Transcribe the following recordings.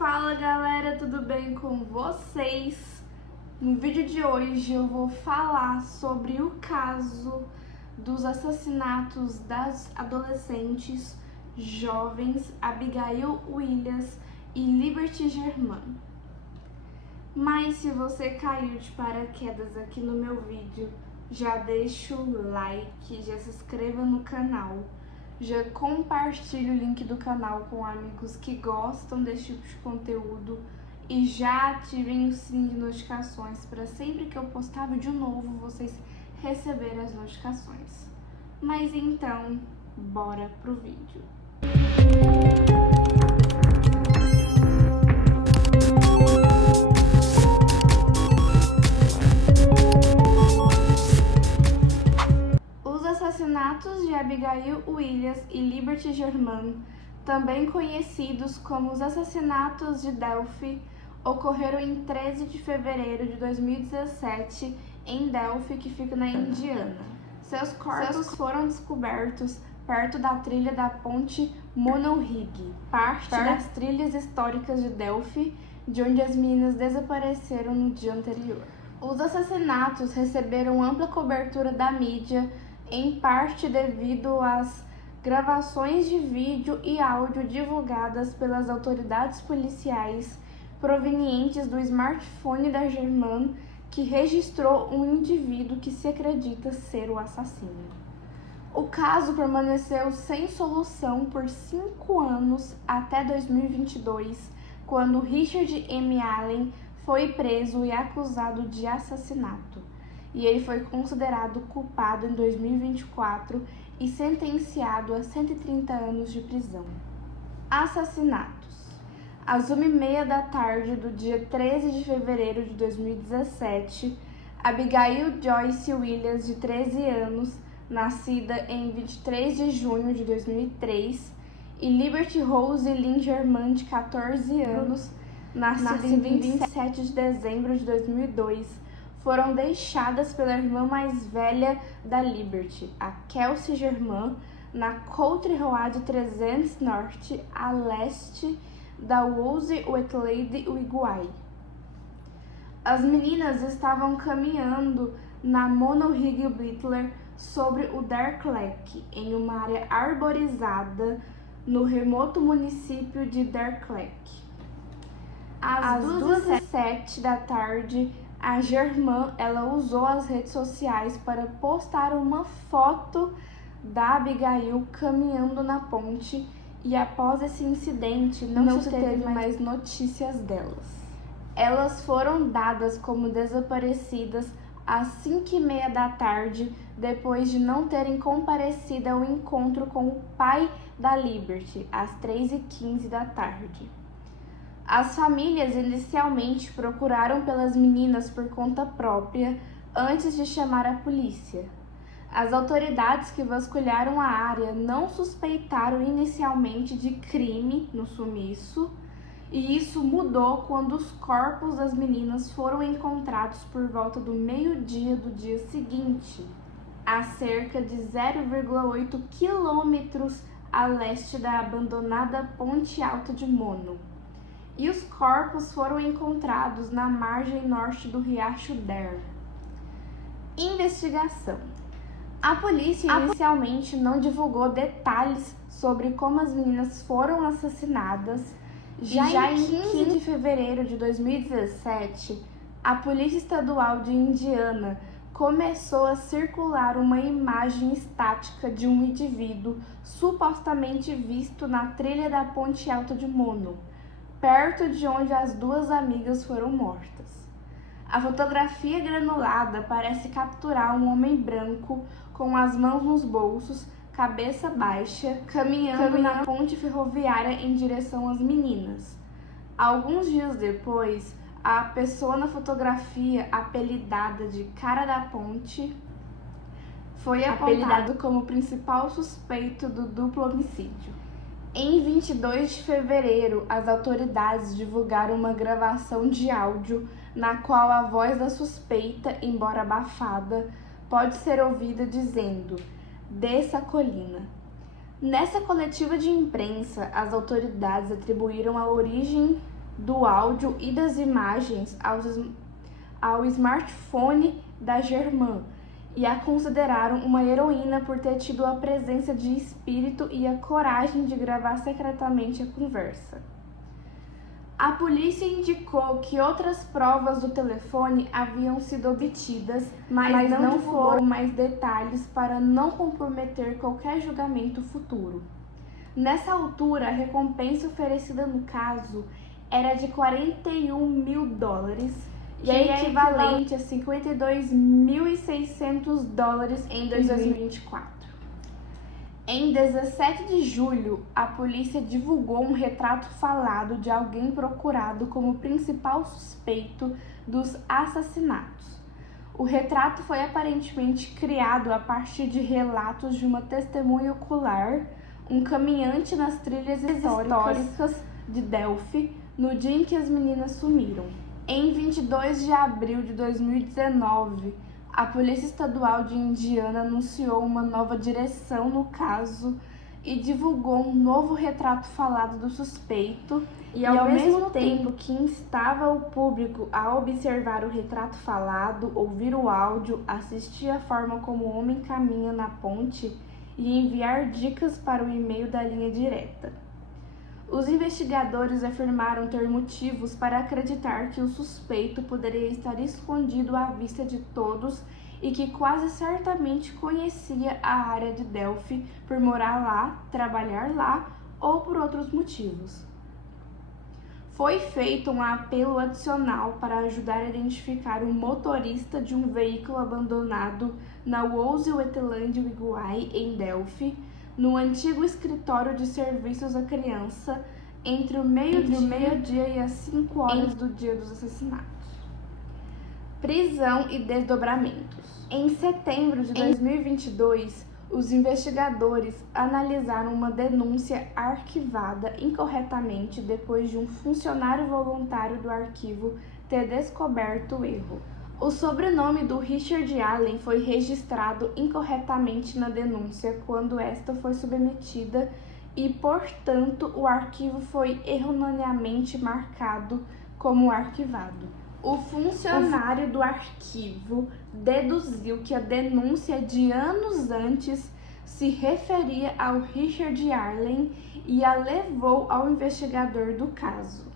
Fala galera, tudo bem com vocês? No vídeo de hoje eu vou falar sobre o caso dos assassinatos das adolescentes jovens Abigail Williams e Liberty Germain. Mas se você caiu de paraquedas aqui no meu vídeo, já deixa o like, já se inscreva no canal, já compartilhe o link do canal com amigos que gostam desse tipo de conteúdo e já ativem o sininho de notificações para sempre que eu postar vídeo novo vocês receberem as notificações. Mas então, bora pro vídeo. Os assassinatos de Abigail Williams e Liberty Germain, também conhecidos como os assassinatos de Delphi, ocorreram em 13 de fevereiro de 2017 em Delphi, que fica na Indiana. Seus corpos foram descobertos perto da trilha da ponte Monongahela, parte das trilhas históricas de Delphi, de onde as meninas desapareceram no dia anterior. Os assassinatos receberam ampla cobertura da mídia, em parte devido às gravações de vídeo e áudio divulgadas pelas autoridades policiais provenientes do smartphone da Germain, que registrou um indivíduo que se acredita ser o assassino. O caso permaneceu sem solução por 5 anos até 2022, quando Richard M. Allen foi preso e acusado de assassinato, e ele foi considerado culpado em 2024 e sentenciado a 130 anos de prisão. Assassinatos. Às 1h30 da tarde do dia 13 de fevereiro de 2017, Abigail Joyce Williams, de 13 anos, nascida em 23 de junho de 2003, e Liberty Rose Lynn Germain, de 14 anos, nascida em 27 de dezembro de 2002, foram deixadas pela irmã mais velha da Liberty, a Kelsey Germain, na Country Road 300 Norte, a leste da Wolsey Wheatley Wiguai. As meninas estavam caminhando na Monongahela Butler sobre o Dark Lake, em uma área arborizada no remoto município de Dark Lake. Às 2h07 da tarde, a Germain usou as redes sociais para postar uma foto da Abigail caminhando na ponte, e após esse incidente não se teve mais notícias delas. Elas foram dadas como desaparecidas às 5h30 da tarde, depois de não terem comparecido ao encontro com o pai da Liberty, às 3h15 da tarde. As famílias inicialmente procuraram pelas meninas por conta própria antes de chamar a polícia. As autoridades que vasculharam a área não suspeitaram inicialmente de crime no sumiço, e isso mudou quando os corpos das meninas foram encontrados por volta do meio-dia do dia seguinte, a cerca de 0,8 quilômetros a leste da abandonada Ponte Alta de Mono. E os corpos foram encontrados na margem norte do riacho Dare. Investigação. A polícia inicialmente não divulgou detalhes sobre como as meninas foram assassinadas. Já em 15 de fevereiro de 2017, a Polícia Estadual de Indiana começou a circular uma imagem estática de um indivíduo supostamente visto na trilha da Ponte Alta de Mono, perto de onde as duas amigas foram mortas. A fotografia granulada parece capturar um homem branco com as mãos nos bolsos, cabeça baixa, caminhando na ponte ferroviária em direção às meninas. Alguns dias depois, a pessoa na fotografia, apelidada de Cara da Ponte, foi apontado como principal suspeito do duplo homicídio. Em 22 de fevereiro, as autoridades divulgaram uma gravação de áudio na qual a voz da suspeita, embora abafada, pode ser ouvida dizendo: "Desça a colina". Nessa coletiva de imprensa, as autoridades atribuíram a origem do áudio e das imagens ao smartphone da Germain e a consideraram uma heroína por ter tido a presença de espírito e a coragem de gravar secretamente a conversa. A polícia indicou que outras provas do telefone haviam sido obtidas, mas não divulgou mais detalhes para não comprometer qualquer julgamento futuro. Nessa altura, a recompensa oferecida no caso era de $41 mil, que é equivalente a $52.600 em 2024. Em 17 de julho, a polícia divulgou um retrato falado de alguém procurado como principal suspeito dos assassinatos. O retrato foi aparentemente criado a partir de relatos de uma testemunha ocular, um caminhante nas trilhas históricas de Delphi, no dia em que as meninas sumiram. Em 22 de abril de 2019, a Polícia Estadual de Indiana anunciou uma nova direção no caso e divulgou um novo retrato falado do suspeito e ao mesmo tempo que instava o público a observar o retrato falado, ouvir o áudio, assistir à forma como o homem caminha na ponte e enviar dicas para o e-mail da linha direta. Os investigadores afirmaram ter motivos para acreditar que o suspeito poderia estar escondido à vista de todos e que quase certamente conhecia a área de Delphi por morar lá, trabalhar lá ou por outros motivos. Foi feito um apelo adicional para ajudar a identificar o motorista de um veículo abandonado na Woodswetland Wiguai, em Delphi, no antigo escritório de serviços à criança, entre o meio-dia e as 5 horas do dia dos assassinatos. Prisão e desdobramentos. Em setembro de 2022, os investigadores analisaram uma denúncia arquivada incorretamente depois de um funcionário voluntário do arquivo ter descoberto o erro. O sobrenome do Richard Allen foi registrado incorretamente na denúncia quando esta foi submetida e, portanto, o arquivo foi erroneamente marcado como arquivado. O funcionário do arquivo deduziu que a denúncia de anos antes se referia ao Richard Allen e a levou ao investigador do caso.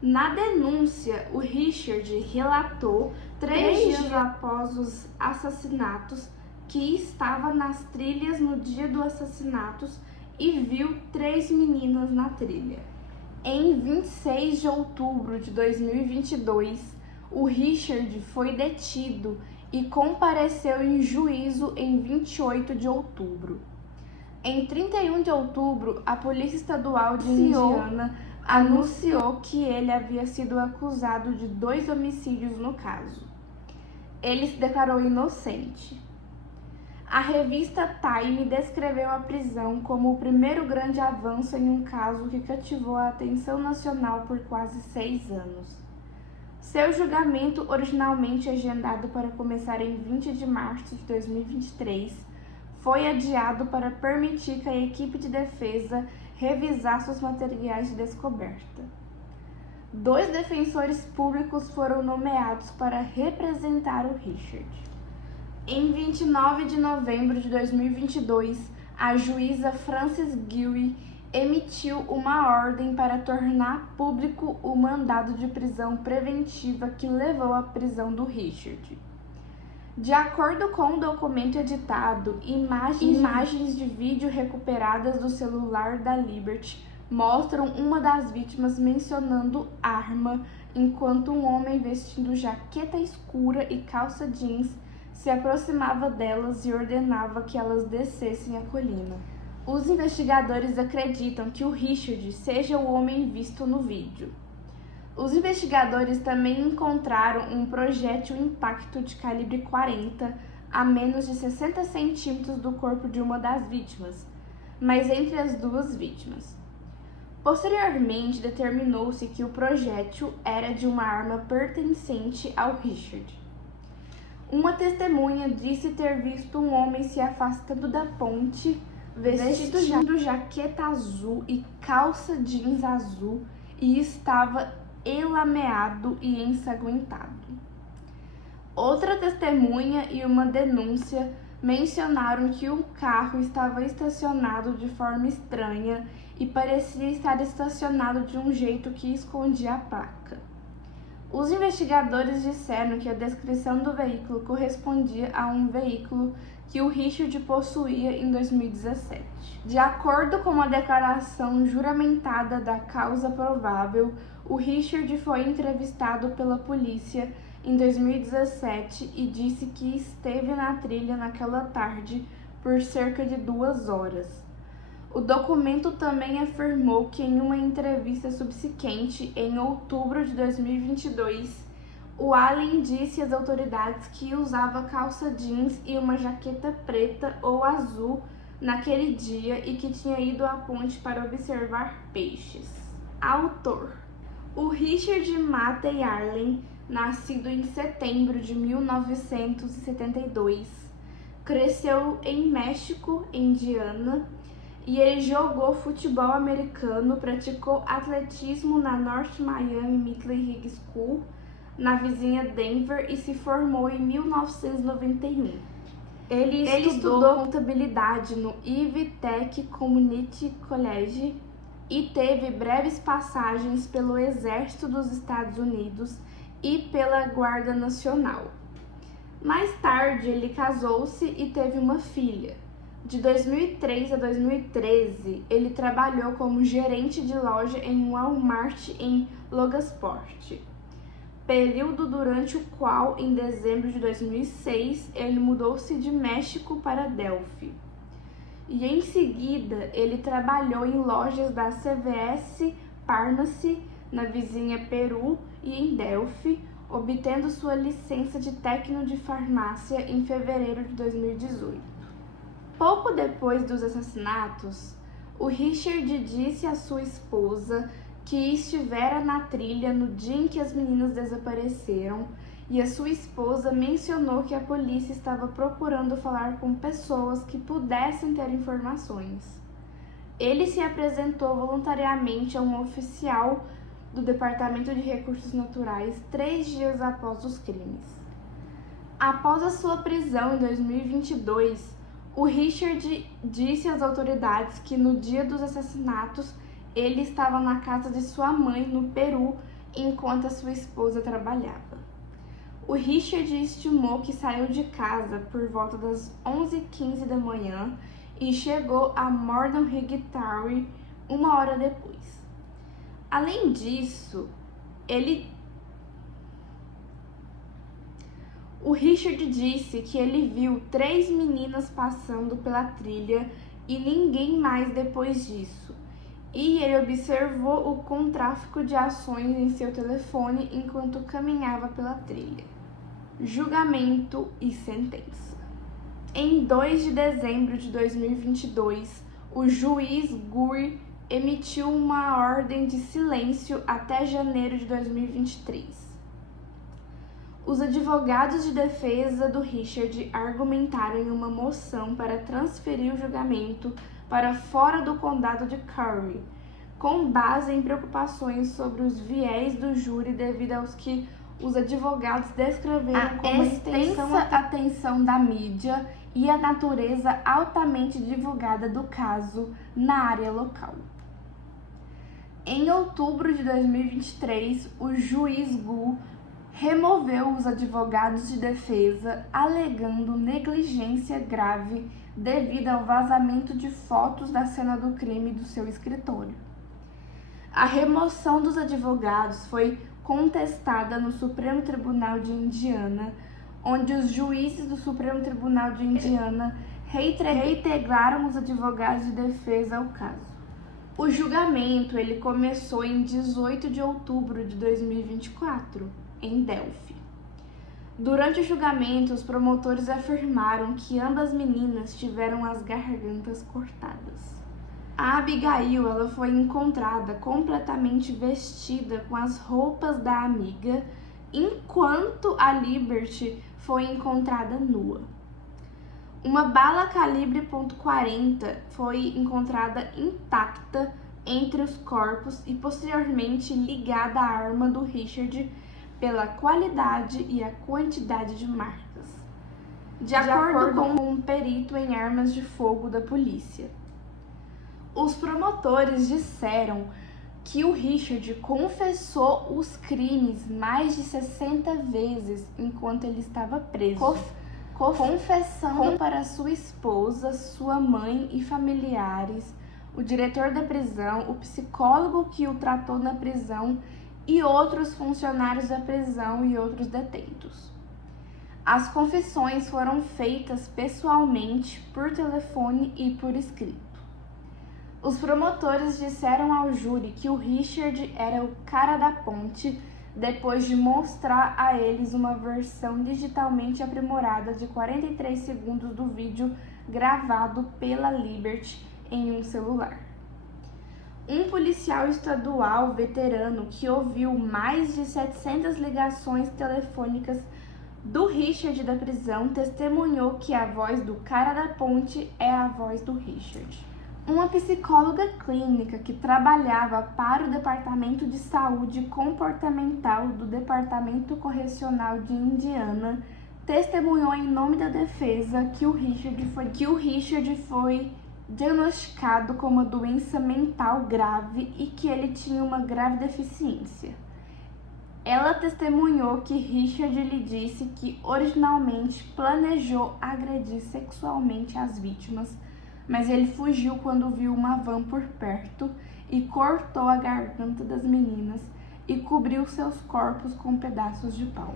Na denúncia, o Richard relatou 3 dias após os assassinatos que estava nas trilhas no dia dos assassinatos e viu 3 meninas na trilha. Em 26 de outubro de 2022, o Richard foi detido e compareceu em juízo em 28 de outubro. Em 31 de outubro, a Polícia Estadual de Indiana anunciou que ele havia sido acusado de 2 homicídios no caso. Ele se declarou inocente. A revista Time descreveu a prisão como o primeiro grande avanço em um caso que cativou a atenção nacional por quase 6 anos. Seu julgamento, originalmente agendado para começar em 20 de março de 2023, foi adiado para permitir que a equipe de defesa revisasse os materiais de descoberta. 2 defensores públicos foram nomeados para representar o Richard. Em 29 de novembro de 2022, a juíza Frances Guy emitiu uma ordem para tornar público o mandado de prisão preventiva que levou à prisão do Richard. De acordo com o documento editado, imagens de vídeo recuperadas do celular da Liberty mostram uma das vítimas mencionando arma, enquanto um homem vestindo jaqueta escura e calça jeans se aproximava delas e ordenava que elas descessem a colina. Os investigadores acreditam que o Richard seja o homem visto no vídeo. Os investigadores também encontraram um projétil intacto de calibre 40 a menos de 60 centímetros do corpo de uma das vítimas, mas entre as 2 vítimas. Posteriormente, determinou-se que o projétil era de uma arma pertencente ao Richard. Uma testemunha disse ter visto um homem se afastando da ponte, vestindo jaqueta azul e calça jeans azul, e estava elameado e ensanguentado. Outra testemunha e uma denúncia mencionaram que o carro estava estacionado de forma estranha e parecia estar estacionado de um jeito que escondia a placa. Os investigadores disseram que a descrição do veículo correspondia a um veículo que o Richard possuía em 2017. De acordo com a declaração juramentada da causa provável, o Richard foi entrevistado pela polícia em 2017 e disse que esteve na trilha naquela tarde por cerca de 2 horas. O documento também afirmou que em uma entrevista subsequente, em outubro de 2022, o Allen disse às autoridades que usava calça jeans e uma jaqueta preta ou azul naquele dia e que tinha ido à ponte para observar peixes. Autor: o Richard Matei Allen, nascido em setembro de 1972, cresceu em México, Indiana, e ele jogou futebol americano, praticou atletismo na North Miami Middle High School, na vizinha Denver, e se formou em 1991. Ele estudou contabilidade no Ivy Tech Community College e teve breves passagens pelo Exército dos Estados Unidos e pela Guarda Nacional. Mais tarde, ele casou-se e teve uma filha. De 2003 a 2013, ele trabalhou como gerente de loja em um Walmart em Logansport, período durante o qual, em dezembro de 2006, ele mudou-se de México para Delphi. E em seguida, ele trabalhou em lojas da CVS Pharmacy, na vizinha Peru e em Delphi, obtendo sua licença de técnico de farmácia em fevereiro de 2018. Pouco depois dos assassinatos, o Richard disse à sua esposa que estivera na trilha no dia em que as meninas desapareceram, e a sua esposa mencionou que a polícia estava procurando falar com pessoas que pudessem ter informações. Ele se apresentou voluntariamente a um oficial do Departamento de Recursos Naturais 3 dias após os crimes. Após a sua prisão em 2022, o Richard disse às autoridades que no dia dos assassinatos ele estava na casa de sua mãe no Peru enquanto a sua esposa trabalhava. O Richard estimou que saiu de casa por volta das 11h15 da manhã e chegou a Morden Rig Tower 1 hora depois. Além disso, o Richard disse que ele viu 3 meninas passando pela trilha e ninguém mais depois disso. E ele observou o tráfico de ações em seu telefone enquanto caminhava pela trilha. Julgamento e sentença. Em 2 de dezembro de 2022, o juiz Gurry emitiu uma ordem de silêncio até janeiro de 2023. Os advogados de defesa do Richard argumentaram em uma moção para transferir o julgamento para fora do condado de Curry, com base em preocupações sobre os viés do júri devido aos que os advogados descreveram como a extensa atenção da mídia e a natureza altamente divulgada do caso na área local. Em outubro de 2023, o juiz Gu removeu os advogados de defesa, alegando negligência grave devido ao vazamento de fotos da cena do crime do seu escritório. A remoção dos advogados foi contestada no Supremo Tribunal de Indiana, onde os juízes do Supremo Tribunal de Indiana reintegraram os advogados de defesa ao caso. O julgamento ele começou em 18 de outubro de 2024, em Delphi. Durante o julgamento, os promotores afirmaram que ambas meninas tiveram as gargantas cortadas. A Abigail ela foi encontrada completamente vestida com as roupas da amiga, enquanto a Liberty foi encontrada nua. Uma bala calibre .40 foi encontrada intacta entre os corpos e posteriormente ligada à arma do Richard pela qualidade e a quantidade de marcas, de acordo com um perito em armas de fogo da polícia. Os promotores disseram que o Richard confessou os crimes mais de 60 vezes enquanto ele estava preso, confessando para sua esposa, sua mãe e familiares, o diretor da prisão, o psicólogo que o tratou na prisão e outros funcionários da prisão e outros detentos. As confissões foram feitas pessoalmente, por telefone e por escrito. Os promotores disseram ao júri que o Richard era o cara da ponte depois de mostrar a eles uma versão digitalmente aprimorada de 43 segundos do vídeo gravado pela Liberty em um celular. Um policial estadual veterano que ouviu mais de 700 ligações telefônicas do Richard da prisão testemunhou que a voz do cara da ponte é a voz do Richard. Uma psicóloga clínica que trabalhava para o Departamento de Saúde Comportamental do Departamento Correcional de Indiana testemunhou em nome da defesa que o Richard foi diagnosticado com uma doença mental grave e que ele tinha uma grave deficiência. Ela testemunhou que Richard lhe disse que originalmente planejou agredir sexualmente as vítimas, mas ele fugiu quando viu uma van por perto e cortou a garganta das meninas e cobriu seus corpos com pedaços de pau.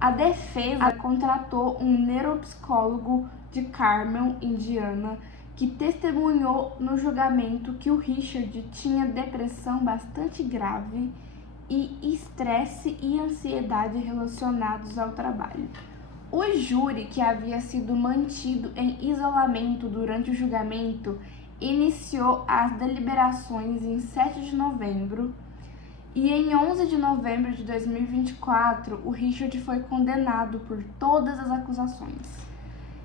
A defesa contratou um neuropsicólogo de Carmel, Indiana, que testemunhou no julgamento que o Richard tinha depressão bastante grave e estresse e ansiedade relacionados ao trabalho. O júri, que havia sido mantido em isolamento durante o julgamento, iniciou as deliberações em 7 de novembro e em 11 de novembro de 2024, o Richard foi condenado por todas as acusações.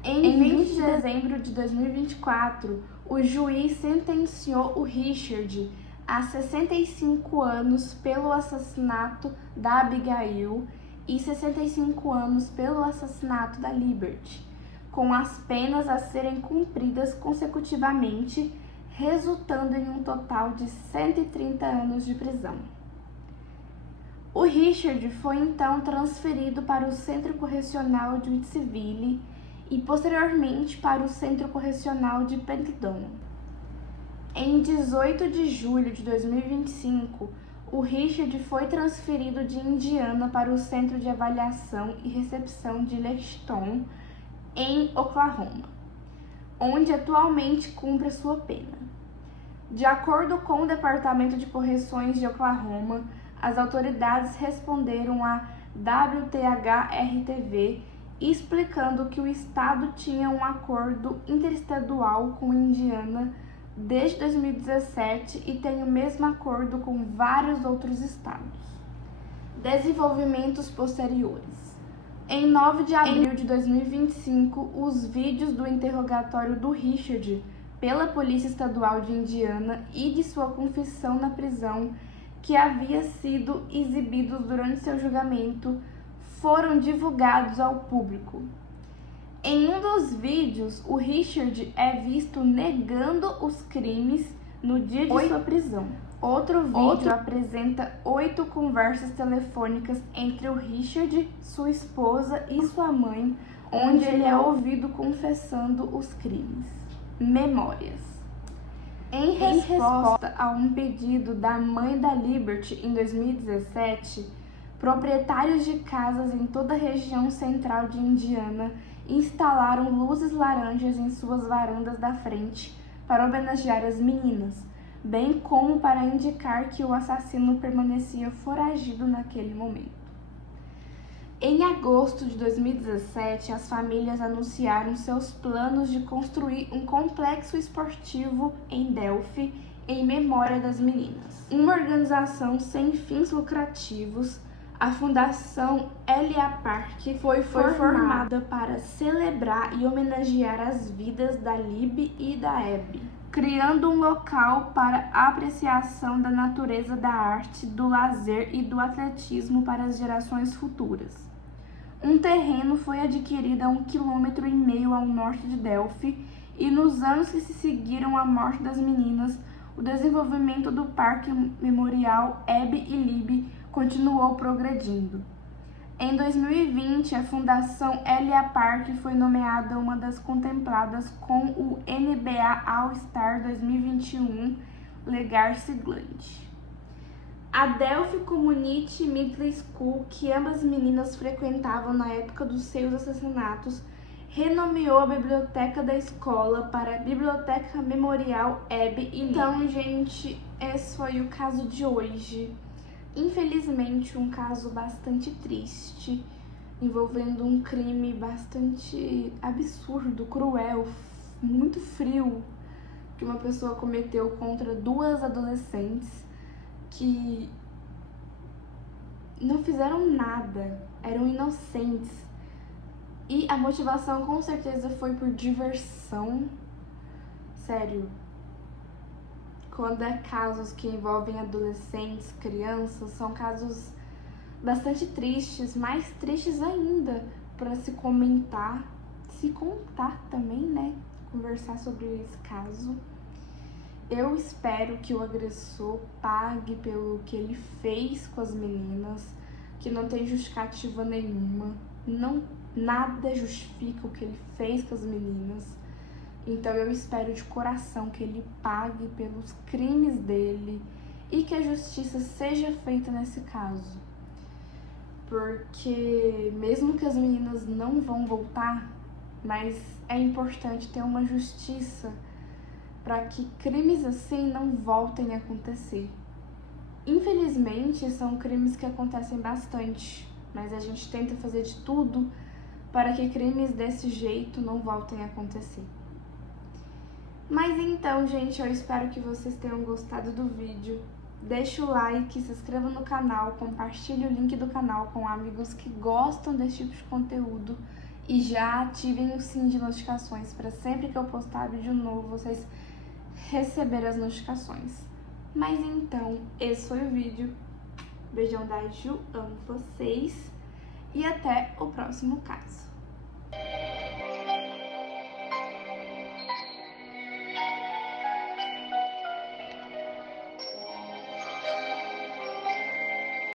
Em 20 de dezembro de 2024, o juiz sentenciou o Richard a 65 anos pelo assassinato da Abigail e 65 anos pelo assassinato da Liberty, com as penas a serem cumpridas consecutivamente, resultando em um total de 130 anos de prisão. O Richard foi então transferido para o Centro Correcional de Whitsville e posteriormente para o Centro Correcional de Pendleton. Em 18 de julho de 2025, o Richard foi transferido de Indiana para o Centro de Avaliação e Recepção de Lexington, em Oklahoma, onde atualmente cumpre sua pena. De acordo com o Departamento de Correções de Oklahoma, as autoridades responderam à WTHR-TV explicando que o estado tinha um acordo interestadual com Indiana desde 2017 e tem o mesmo acordo com vários outros estados. Desenvolvimentos posteriores. Em 9 de abril de 2025, os vídeos do interrogatório do Richard pela Polícia Estadual de Indiana e de sua confissão na prisão, que havia sido exibidos durante seu julgamento, foram divulgados ao público. Em um dos vídeos, o Richard é visto negando os crimes no dia de sua prisão. Outro vídeo apresenta 8 conversas telefônicas entre o Richard, sua esposa e sua mãe, onde ele é ouvido confessando os crimes. Memórias. Em resposta a um pedido da mãe da Liberty em 2017, proprietários de casas em toda a região central de Indiana instalaram luzes laranjas em suas varandas da frente para homenagear as meninas, bem como para indicar que o assassino permanecia foragido naquele momento. Em agosto de 2017, as famílias anunciaram seus planos de construir um complexo esportivo em Delphi em memória das meninas. Uma organização sem fins lucrativos, a Fundação Elia Park foi formada para celebrar e homenagear as vidas da Lib e da Abby. criando um local para a apreciação da natureza, da arte, do lazer e do atletismo para as gerações futuras. Um terreno foi adquirido a 1,5 km ao norte de Delphi e nos anos que se seguiram à morte das meninas, o desenvolvimento do Parque Memorial Hebe e Lib continuou progredindo. Em 2020, a Fundação Elia Park foi nomeada uma das contempladas com o NBA All-Star 2021 Legacy Gland. A Delphi Community Middle School, que ambas meninas frequentavam na época dos seus assassinatos, renomeou a biblioteca da escola para Biblioteca Memorial Hebe e Lib. Então, gente, esse foi o caso de hoje. Infelizmente, um caso bastante triste, envolvendo um crime bastante absurdo, cruel, muito frio, que uma pessoa cometeu contra 2 adolescentes que não fizeram nada, eram inocentes. E a motivação com certeza foi por diversão. Sério. Quando é casos que envolvem adolescentes, crianças, são casos bastante tristes, mais tristes ainda para se comentar, se contar também, né? Conversar sobre esse caso. Eu espero que o agressor pague pelo que ele fez com as meninas, que não tem justificativa nenhuma, nada justifica o que ele fez com as meninas. Então eu espero de coração que ele pague pelos crimes dele e que a justiça seja feita nesse caso. Porque mesmo que as meninas não vão voltar, mas é importante ter uma justiça para que crimes assim não voltem a acontecer. Infelizmente, são crimes que acontecem bastante, mas a gente tenta fazer de tudo para que crimes desse jeito não voltem a acontecer. Mas então, gente, eu espero que vocês tenham gostado do vídeo. Deixa o like, se inscreva no canal, compartilhe o link do canal com amigos que gostam desse tipo de conteúdo e já ativem o sininho de notificações para sempre que eu postar vídeo novo vocês receberem as notificações. Mas então, esse foi o vídeo. Beijão da Ju, amo vocês e até o próximo caso.